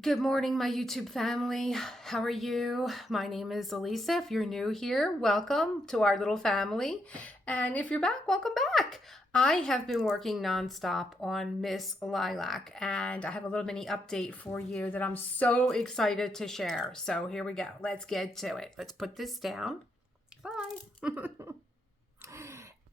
Good morning, my YouTube family. How are you? My name is Elisa. If you're new here, welcome to our little family. And if you're back, welcome back. I have been working nonstop on Miss Lilac, and I have a little mini update for you that I'm so excited to share. So here we go. Let's get to it. Let's put this down. Bye.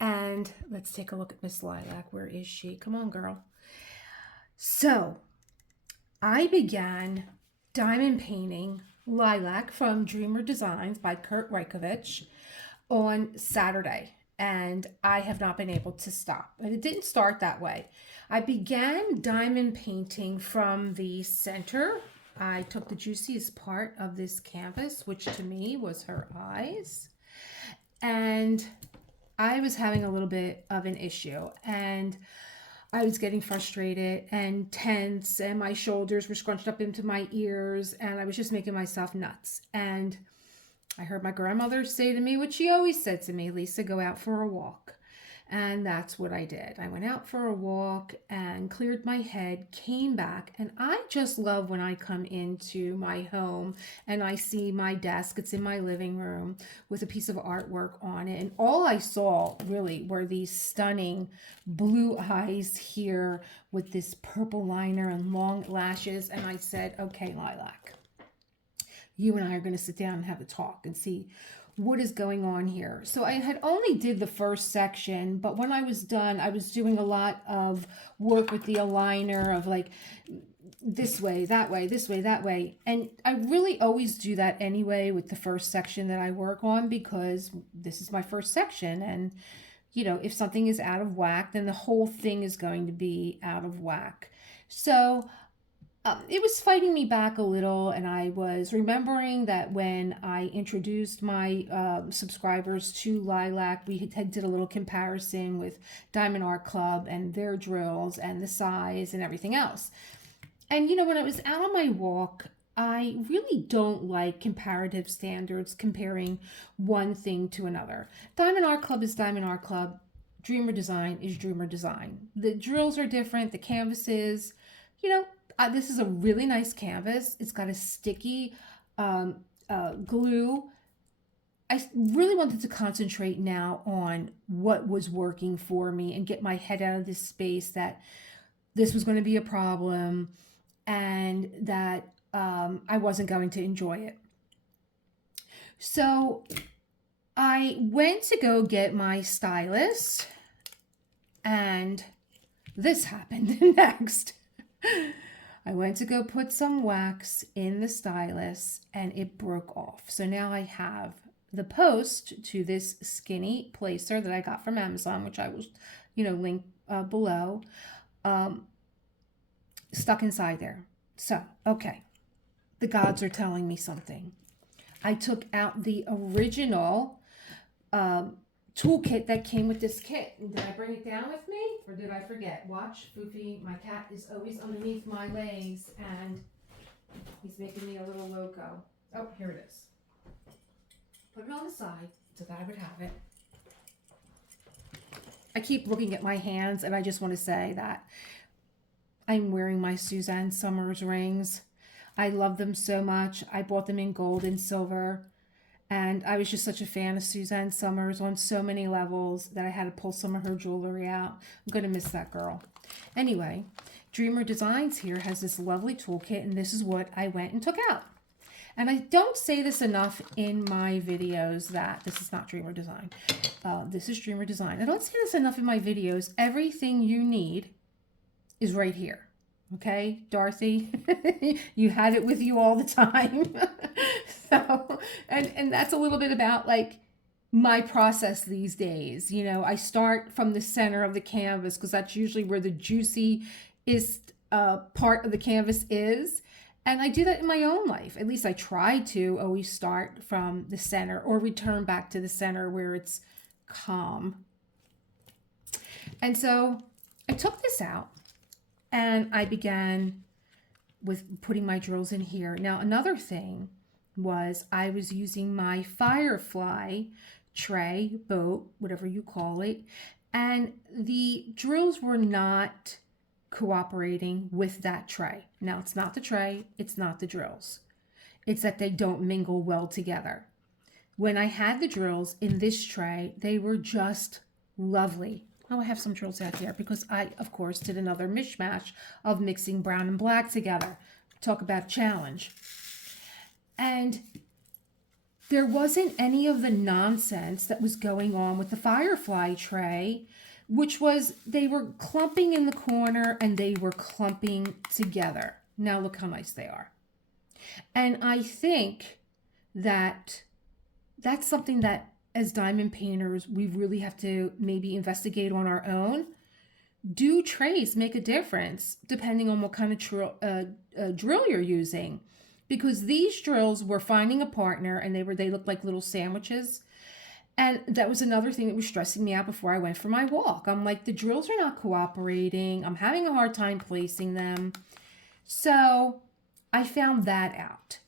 And let's take a look at Miss Lilac. Where is she? Come on, girl. So I began diamond painting Lilac from Dreamer Designs by Kurt Reikovich on Saturday, and I have not been able to stop. And it didn't start that way. I began diamond painting from the center. I took the juiciest part of this canvas, which to me was her eyes, and I was having a little bit of an issue, and I was getting frustrated and tense, and my shoulders were scrunched up into my ears, and I was just making myself nuts. And I heard my grandmother say to me what she always said to me: Lisa, go out for a walk. And that's what I did. I went out for a walk and cleared my head, came back, and I just love when I come into my home and I see my desk. It's in my living room with a piece of artwork on it. And all I saw really were these stunning blue eyes here with this purple liner and long lashes. And I said, okay, Lilac, you and I are going to sit down and have a talk and see what is going on here. So I had only did the first section, but when I was done, I was doing a lot of work with the aligner of like this way, that way, this way, that way. And I really always do that anyway with the first section that I work on, because this is my first section. And, you know, if something is out of whack, then the whole thing is going to be out of whack. So it was fighting me back a little, and I was remembering that when I introduced my subscribers to Lilac, we did a little comparison with Diamond Art Club and their drills and the size and everything else. And, you know, when I was out on my walk, I really don't like comparative standards, comparing one thing to another. Diamond Art Club is Diamond Art Club. Dreamer Design is Dreamer Design. The drills are different, the canvases, you know, this is a really nice canvas. It's got a sticky glue. I really wanted to concentrate now on what was working for me and get my head out of this space that this was going to be a problem and that I wasn't going to enjoy it. So I went to go get my stylus, and this happened next. I went to go put some wax in the stylus and it broke off. So now I have the post to this skinny placer that I got from Amazon, which I will, you know, link below, stuck inside there. So, okay, the gods are telling me something. I took out the original toolkit that came with this kit. Did I bring it down with me or did I forget? Watch, Foofy, my cat is always underneath my legs and he's making me a little loco. Oh, here it is. Put it on the side so that I would have it. I keep looking at my hands and I just want to say that I'm wearing my Suzanne Summers rings. I love them so much. I bought them in gold and silver. And I was just such a fan of Suzanne Summers on so many levels that I had to pull some of her jewelry out. I'm going to miss that girl. Anyway, Dreamer Designs here has this lovely toolkit, and this is what I went and took out. And I don't say this enough in my videos that this is not Dreamer Design. This is Dreamer Design. I don't say this enough in my videos. Everything you need is right here. Okay, Dorothy, you had it with you all the time. So, and that's a little bit about like my process these days. You know, I start from the center of the canvas because that's usually where the juiciest part of the canvas is. And I do that in my own life. At least I try to always start from the center or return back to the center where it's calm. And so I took this out. And I began with putting my drills in here. Now, another thing was I was using my Firefly tray, boat, whatever you call it. And the drills were not cooperating with that tray. Now, it's not the tray, it's not the drills. It's that they don't mingle well together. When I had the drills in this tray, they were just lovely. Oh, I have some drills out there because I, of course, did another mishmash of mixing brown and black together. Talk about challenge. And there wasn't any of the nonsense that was going on with the Firefly tray, which was they were clumping in the corner and they were clumping together. Now look how nice they are. And I think that that's something that as diamond painters, we really have to maybe investigate on our own. Do trays make a difference depending on what kind of drill you're using? Because these drills were finding a partner and they looked like little sandwiches. And that was another thing that was stressing me out before I went for my walk. I'm like, the drills are not cooperating. I'm having a hard time placing them. So I found that out.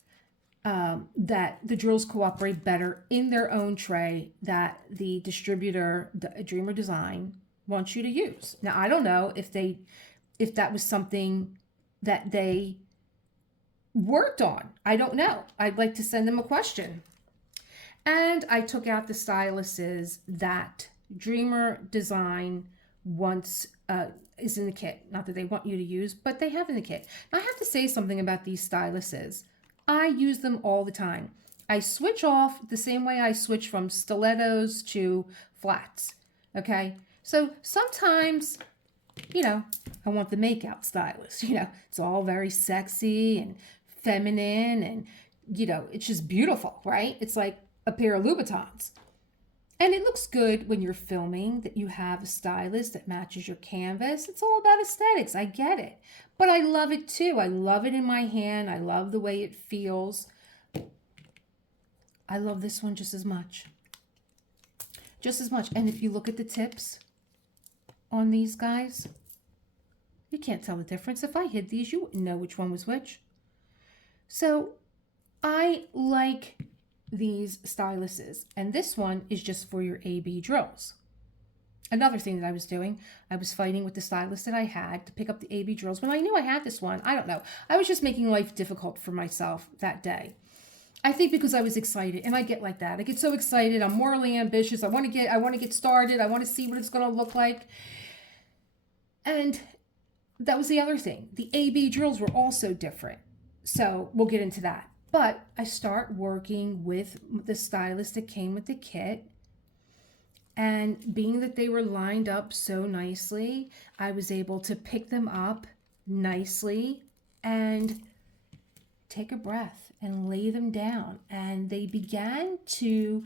That the drills cooperate better in their own tray that the distributor, Dreamer Design, wants you to use. Now, I don't know if that was something that they worked on. I don't know. I'd like to send them a question. And I took out the styluses that Dreamer Design wants is in the kit. Not that they want you to use, but they have in the kit. Now, I have to say something about these styluses. I use them all the time. I switch off the same way I switch from stilettos to flats, okay? So sometimes, I want the makeout stylus. It's all very sexy and feminine and, it's just beautiful, right? It's like a pair of Louboutins. And it looks good when you're filming that you have a stylus that matches your canvas. It's all about aesthetics. I get it. But I love it too. I love it in my hand. I love the way it feels. I love this one just as much. Just as much. And if you look at the tips on these guys, you can't tell the difference. If I hid these, you wouldn't know which one was which. So I like these styluses, and this one is just for your AB drills. Another thing that I was doing, I was fighting with the stylus that I had to pick up the AB drills. When I knew I had this one, I don't know. I was just making life difficult for myself that day. I think because I was excited, and I get like that. I get so excited. I'm morally ambitious. I want to get started. I want to see what it's going to look like. And that was the other thing. The AB drills were also different. So we'll get into that. But I start working with the stylus that came with the kit. And being that they were lined up so nicely, I was able to pick them up nicely and take a breath and lay them down. And they began to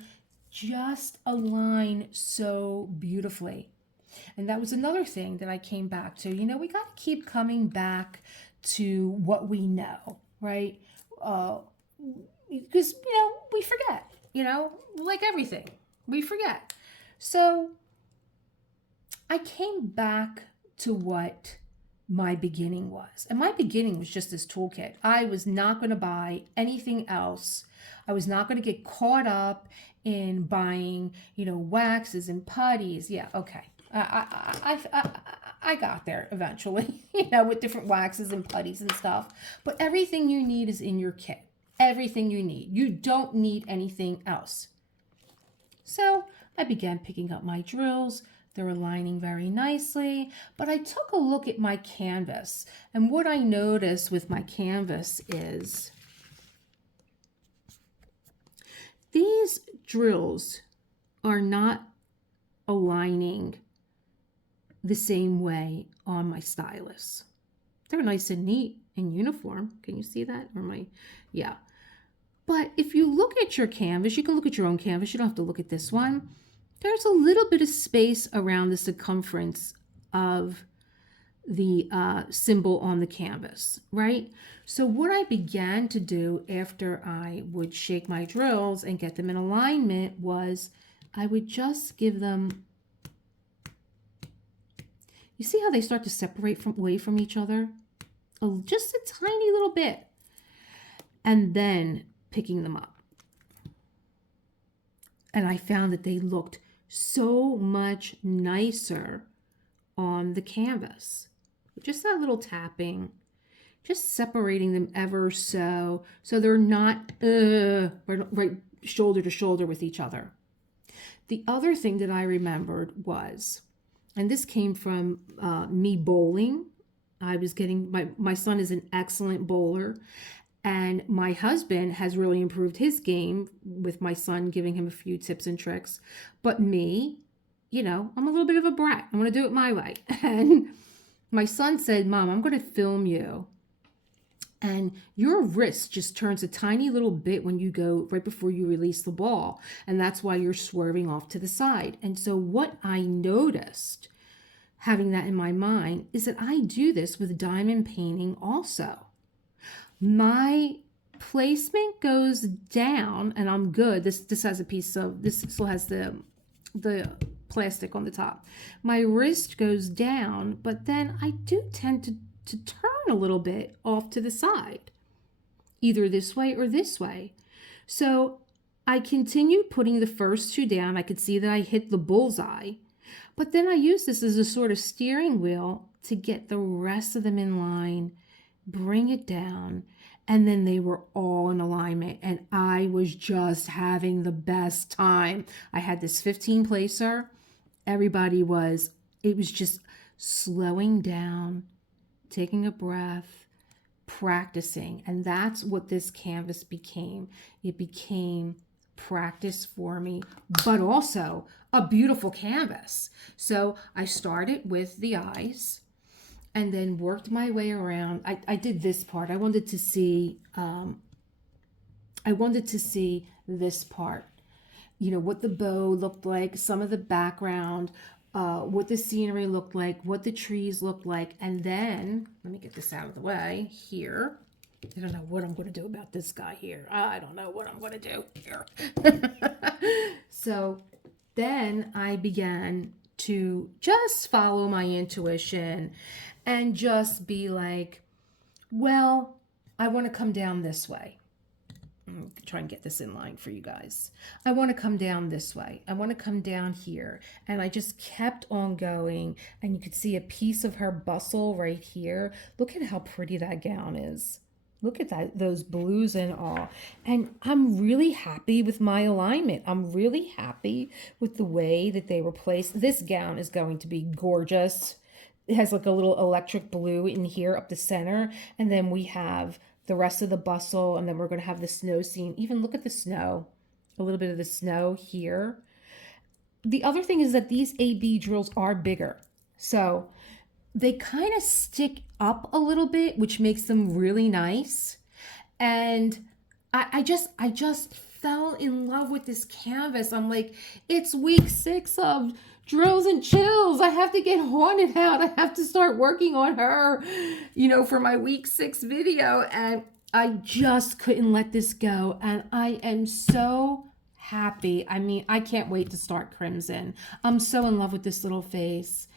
just align so beautifully. And that was another thing that I came back to. We got to keep coming back to what we know, right? Because, we forget, like everything, we forget. So I came back to what my beginning was. And my beginning was just this toolkit. I was not going to buy anything else. I was not going to get caught up in buying, waxes and putties. Yeah, okay. I got there eventually, with different waxes and putties and stuff. But everything you need is in your kit. Everything you need. You don't need anything else. So I began picking up my drills. They're aligning very nicely. But I took a look at my canvas. And what I noticed with my canvas is these drills are not aligning the same way on my stylus. They're nice and neat and uniform. Can you see that? Yeah. But if you look at your canvas, you can look at your own canvas. You don't have to look at this one. There's a little bit of space around the circumference of the symbol on the canvas, right? So what I began to do after I would shake my drills and get them in alignment was I would just give them, you see how they start to separate away from each other? Just a tiny little bit. And then picking them up. And I found that they looked so much nicer on the canvas. just that little tapping, just separating them ever so they're not right shoulder to shoulder with each other. The other thing that I remembered was, and this came from me bowling. I was getting, my son is an excellent bowler, and my husband has really improved his game with my son giving him a few tips and tricks. But me, I'm a little bit of a brat. I want to do it my way. And my son said, Mom, I'm going to film you. And your wrist just turns a tiny little bit when you go right before you release the ball. And that's why you're swerving off to the side. And so what I noticed, having that in my mind, is that I do this with diamond painting also. My placement goes down, and I'm good. This has a piece of, this still has the plastic on the top. My wrist goes down, but then I do tend to turn a little bit off to the side, either this way or this way. So I continued putting the first two down. I could see that I hit the bullseye, but then I used this as a sort of steering wheel to get the rest of them in line, bring it down, and then they were all in alignment, and I was just having the best time. I had this 15 placer. It was just slowing down, taking a breath, practicing. And that's what this canvas became. It became practice for me, but also a beautiful canvas. So I started with the eyes and then worked my way around. I did this part. I wanted to see this part, what the bow looked like, some of the background, what the scenery looked like, what the trees looked like. And then, let me get this out of the way here. I don't know what I'm going to do about this guy here. I don't know what I'm going to do here. So then I began to just follow my intuition and just be like, well, I want to come down this way. I'm try and get this in line for you guys. I want to come down this way. I want to come down here. And I just kept on going. And you could see a piece of her bustle right here. Look at how pretty that gown is. Look at that, those blues and all. And I'm really happy with my alignment. I'm really happy with the way that they were placed. This gown is going to be gorgeous. It has like a little electric blue in here up the center. And then we have the rest of the bustle, and then we're going to have the snow scene. Even look at the snow, a little bit of the snow here. The other thing is that these AB drills are bigger. So they kind of stick up a little bit, which makes them really nice. And I just fell in love with this canvas. I'm like, it's week 6 of Drills and Chills. I have to get Haunted out. I have to start working on her, for my week 6 video. And I just couldn't let this go. And I am so happy. I mean, I can't wait to start Crimson. I'm so in love with this little face.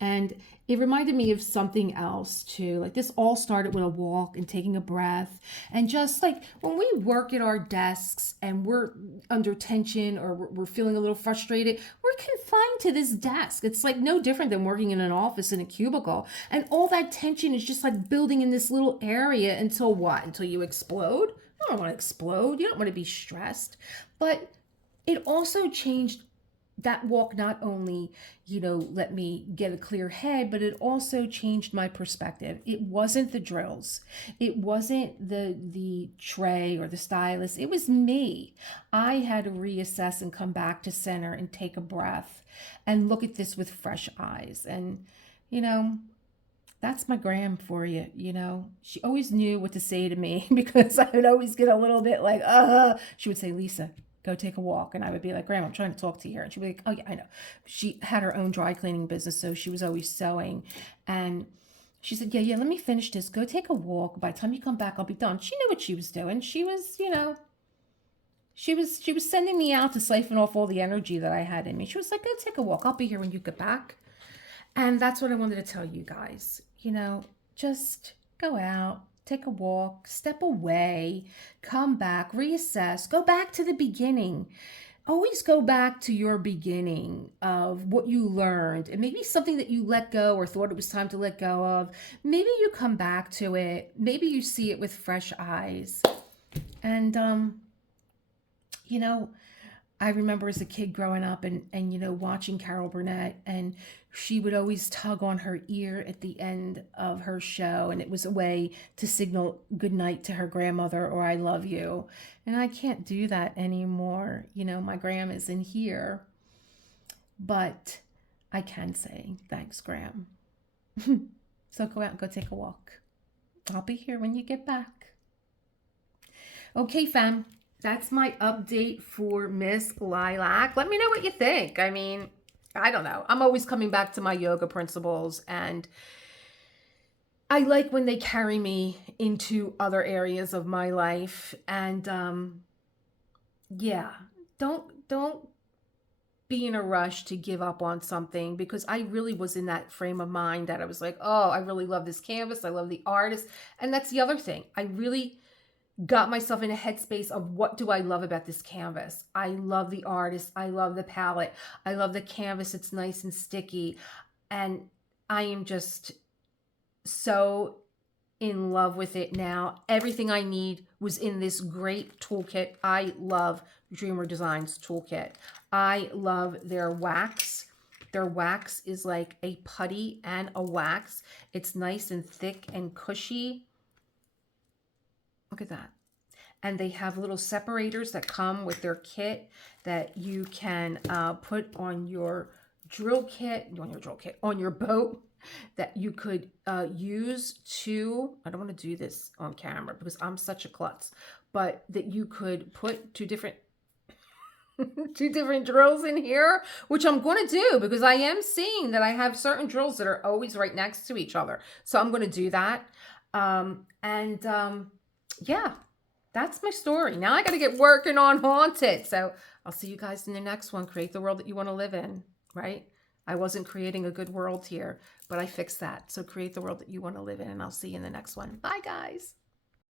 And it reminded me of something else too. Like, this all started with a walk and taking a breath. And just like when we work at our desks and we're under tension or we're feeling a little frustrated, we're confined to this desk. It's like no different than working in an office in a cubicle. And all that tension is just like building in this little area until what? Until you explode? You don't want to explode. You don't want to be stressed. But it also changed. That walk not only, let me get a clear head, but it also changed my perspective. It wasn't the drills. It wasn't the tray or the stylus. It was me. I had to reassess and come back to center and take a breath and look at this with fresh eyes. And, that's my Gram for you, She always knew what to say to me because I would always get a little bit like, She would say, Lisa, go take a walk. And I would be like, Grandma, I'm trying to talk to you here. And she'd be like, oh yeah, I know. She had her own dry cleaning business, so she was always sewing. And she said, yeah, let me finish this. Go take a walk. By the time you come back, I'll be done. She knew what she was doing. She was, she was sending me out to siphon off all the energy that I had in me. She was like, go take a walk. I'll be here when you get back. And that's what I wanted to tell you guys. Just go out. Take a walk, step away, come back, reassess, go back to the beginning. always go back to your beginning of what you learned and maybe something that you let go or thought it was time to let go of. Maybe you come back to it. Maybe you see it with fresh eyes. And, you know, I remember as a kid growing up and watching Carol Burnett, and she would always tug on her ear at the end of her show, and it was a way to signal good night to her grandmother or I love you. And I can't do that anymore. My gram isn't here, but I can say thanks, Gram. So go out and go take a walk. I'll be here when you get back. Okay, fam. That's my update for Miss Lilac. Let me know what you think. I mean, I don't know. I'm always coming back to my yoga principles, and I like when they carry me into other areas of my life. And yeah, don't be in a rush to give up on something, because I really was in that frame of mind that I was like, oh, I really love this canvas. I love the artist. And that's the other thing. I really got myself in a headspace of what do I love about this canvas. I love the artist. I love the palette. I love the canvas. It's nice and sticky. And I am just so in love with it now. Everything I need was in this great toolkit. I love Dreamer Designs toolkit. I love their wax. Their wax is like a putty and a wax. It's nice and thick and cushy. Look at that. And they have little separators that come with their kit that you can put on your drill kit, on your boat, that you could use to, I don't want to do this on camera because I'm such a klutz, but that you could put two different drills in here, which I'm going to do because I am seeing that I have certain drills that are always right next to each other. So I'm going to do that. Yeah, that's my story. Now I got to get working on Haunted. So I'll see you guys in the next one. Create the world that you want to live in, right? I wasn't creating a good world here, but I fixed that. So create the world that you want to live in, and I'll see you in the next one. Bye, guys.